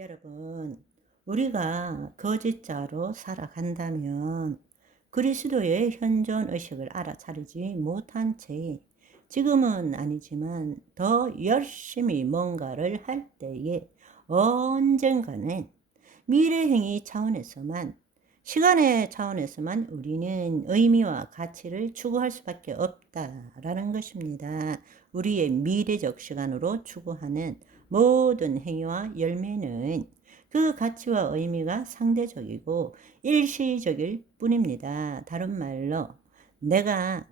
여러분, 우리가 거짓자로 살아간다면 그리스도의 현존 의식을 알아차리지 못한 채 지금은 아니지만 더 열심히 뭔가를 할 때에 언젠가는 미래행위 차원에서만, 시간의 차원에서만 우리는 의미와 가치를 추구할 수밖에 없다라는 것입니다. 우리의 미래적 시간으로 추구하는 모든 행위와 열매는 그 가치와 의미가 상대적이고 일시적일 뿐입니다. 다른 말로 내가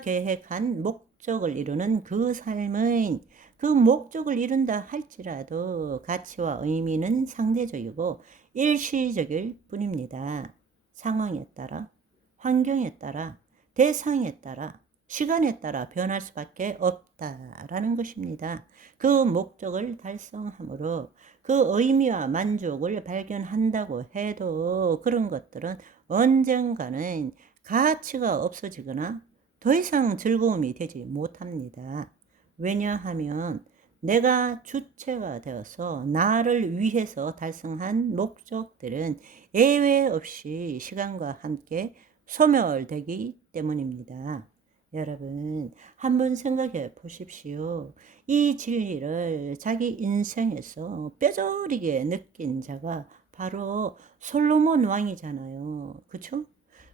계획한 목적을 이루는 그 삶은 그 목적을 이룬다 할지라도 가치와 의미는 상대적이고 일시적일 뿐입니다. 상황에 따라, 환경에 따라, 대상에 따라, 시간에 따라 변할 수밖에 없다라는 것입니다. 그 목적을 달성함으로 그 의미와 만족을 발견한다고 해도 그런 것들은 언젠가는 가치가 없어지거나 더 이상 즐거움이 되지 못합니다. 왜냐하면 내가 주체가 되어서 나를 위해서 달성한 목적들은 예외 없이 시간과 함께 소멸되기 때문입니다. 여러분, 한번 생각해 보십시오. 이 진리를 자기 인생에서 뼈저리게 느낀 자가 바로 솔로몬 왕이잖아요. 그쵸?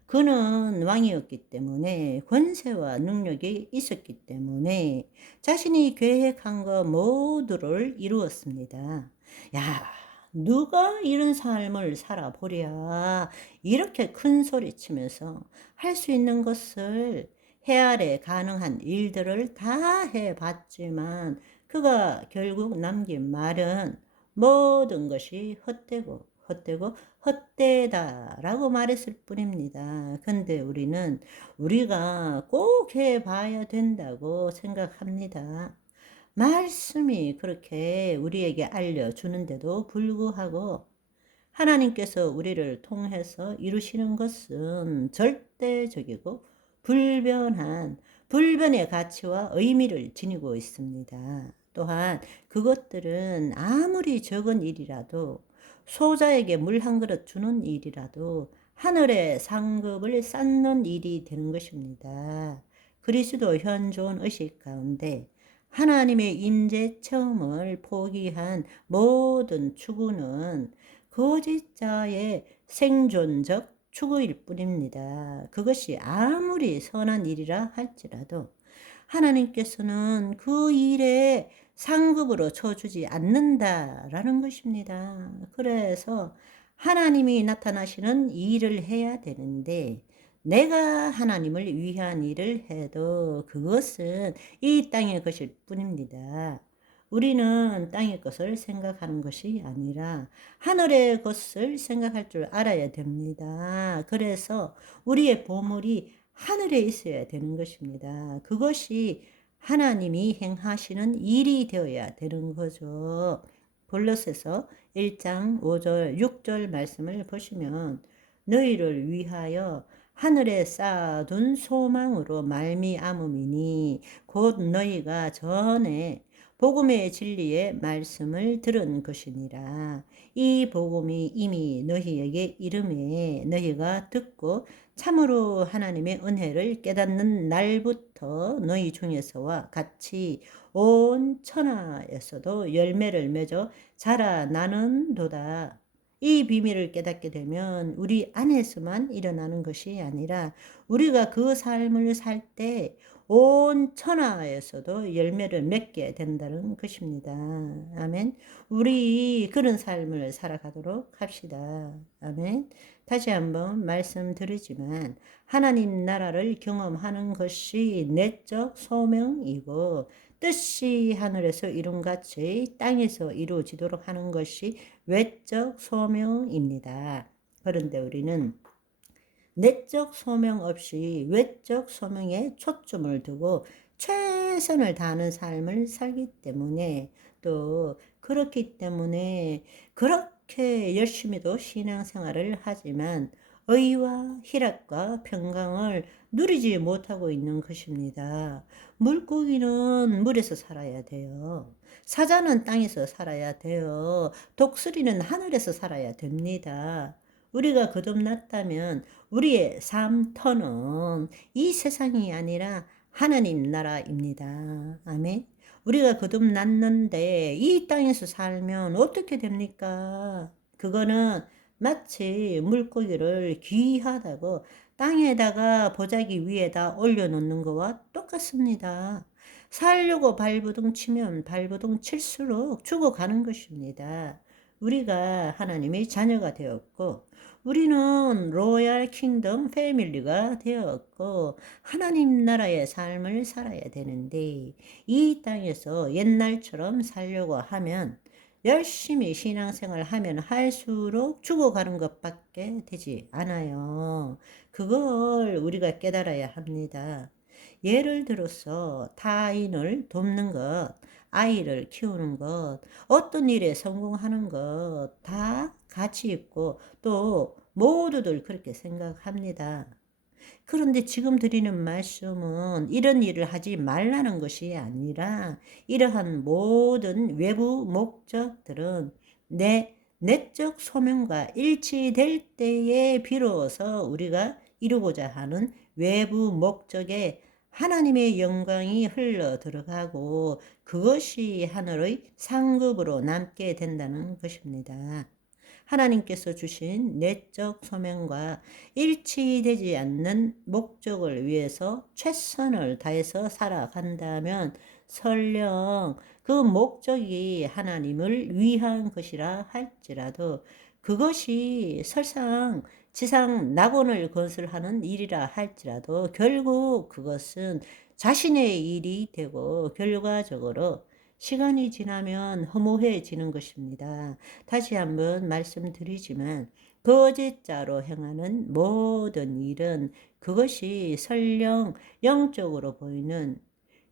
그는 왕이었기 때문에 권세와 능력이 있었기 때문에 자신이 계획한 것 모두를 이루었습니다. 야, 누가 이런 삶을 살아보랴. 이렇게 큰 소리 치면서 할 수 있는 것을 해 아래 가능한 일들을 다 해봤지만 그가 결국 남긴 말은 모든 것이 헛되다라고 말했을 뿐입니다. 근데 우리가 꼭 해봐야 된다고 생각합니다. 말씀이 그렇게 우리에게 알려주는데도 불구하고 하나님께서 우리를 통해서 이루시는 것은 절대적이고 불변의 가치와 의미를 지니고 있습니다. 또한 그것들은 아무리 적은 일이라도, 소자에게 물 한 그릇 주는 일이라도 하늘의 상급을 쌓는 일이 되는 것입니다. 그리스도 현존 의식 가운데 하나님의 임재 체험을 포기한 모든 추구는 거짓자의 생존적 추구일 뿐입니다. 그것이 아무리 선한 일이라 할지라도 하나님께서는 그 일에 상급으로 쳐주지 않는다라는 것입니다. 그래서 하나님이 나타나시는 일을 해야 되는데 내가 하나님을 위한 일을 해도 그것은 이 땅의 것일 뿐입니다. 우리는 땅의 것을 생각하는 것이 아니라 하늘의 것을 생각할 줄 알아야 됩니다. 그래서 우리의 보물이 하늘에 있어야 되는 것입니다. 그것이 하나님이 행하시는 일이 되어야 되는 거죠. 골로새서 1장 5절 6절 말씀을 보시면 너희를 위하여 하늘에 쌓아둔 소망으로 말미암음이니 곧 너희가 전에 복음의 진리의 말씀을 들은 것이니라. 이 복음이 이미 너희에게 이름에 너희가 듣고 참으로 하나님의 은혜를 깨닫는 날부터 너희 중에서와 같이 온 천하에서도 열매를 맺어 자라나는도다. 이 비밀을 깨닫게 되면 우리 안에서만 일어나는 것이 아니라 우리가 그 삶을 살 때 온 천하에서도 열매를 맺게 된다는 것입니다. 아멘. 우리 그런 삶을 살아가도록 합시다. 아멘. 다시 한번 말씀드리지만 하나님 나라를 경험하는 것이 내적 소명이고 뜻이 하늘에서 이룬같이 땅에서 이루어지도록 하는 것이 외적 소명입니다. 그런데 우리는 내적 소명 없이 외적 소명에 초점을 두고 최선을 다하는 삶을 살기 때문에, 또 그렇기 때문에 그렇게 열심히도 신앙생활을 하지만 의와 희락과 평강을 누리지 못하고 있는 것입니다. 물고기는 물에서 살아야 돼요. 사자는 땅에서 살아야 돼요. 독수리는 하늘에서 살아야 됩니다. 우리가 거듭났다면 우리의 삶터는 이 세상이 아니라 하나님 나라입니다. 아멘. 우리가 거듭났는데 이 땅에서 살면 어떻게 됩니까? 그거는 마치 물고기를 귀하다고 땅에다가 보자기 위에다 올려놓는 거와 똑같습니다. 살려고 발버둥 치면 발버둥 칠수록 죽어가는 것입니다. 우리가 하나님의 자녀가 되었고, 우리는 로얄 킹덤 패밀리가 되었고, 하나님 나라의 삶을 살아야 되는데, 이 땅에서 옛날처럼 살려고 하면 열심히 신앙생활 하면 할수록 죽어가는 것밖에 되지 않아요. 그걸 우리가 깨달아야 합니다. 예를 들어서 타인을 돕는 것, 아이를 키우는 것, 어떤 일에 성공하는 것 다 가치 있고 또 모두들 그렇게 생각합니다. 그런데 지금 드리는 말씀은 이런 일을 하지 말라는 것이 아니라 이러한 모든 외부 목적들은 내 내적 소명과 일치될 때에 비로소 우리가 이루고자 하는 외부 목적에 하나님의 영광이 흘러 들어가고 그것이 하늘의 상급으로 남게 된다는 것입니다. 하나님께서 주신 내적 소명과 일치되지 않는 목적을 위해서 최선을 다해서 살아간다면 설령 그 목적이 하나님을 위한 것이라 할지라도 그것이 설상 지상 낙원을 건설하는 일이라 할지라도 결국 그것은 자신의 일이 되고 결과적으로 시간이 지나면 허무해지는 것입니다. 다시 한번 말씀드리지만 거짓자로 행하는 모든 일은 그것이 설령 영적으로 보이는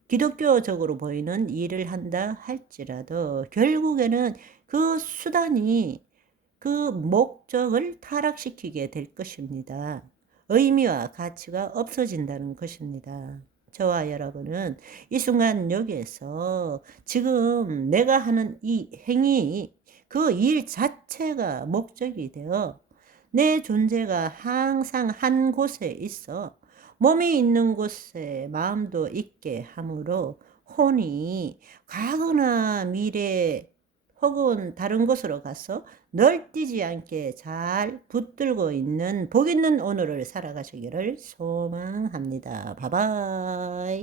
기독교적으로 보이는 일을 한다 할지라도 결국에는 그 수단이 그 목적을 타락시키게 될 것입니다. 의미와 가치가 없어진다는 것입니다. 저와 여러분은 이 순간 여기에서 지금 내가 하는 이 행위, 그 일 자체가 목적이 되어 내 존재가 항상 한 곳에 있어 몸이 있는 곳에 마음도 있게 하므로 혼이 과거나 미래 혹은 다른 곳으로 가서 널뛰지 않게 잘 붙들고 있는 복 있는 오늘을 살아가시기를 소망합니다. 바이바이.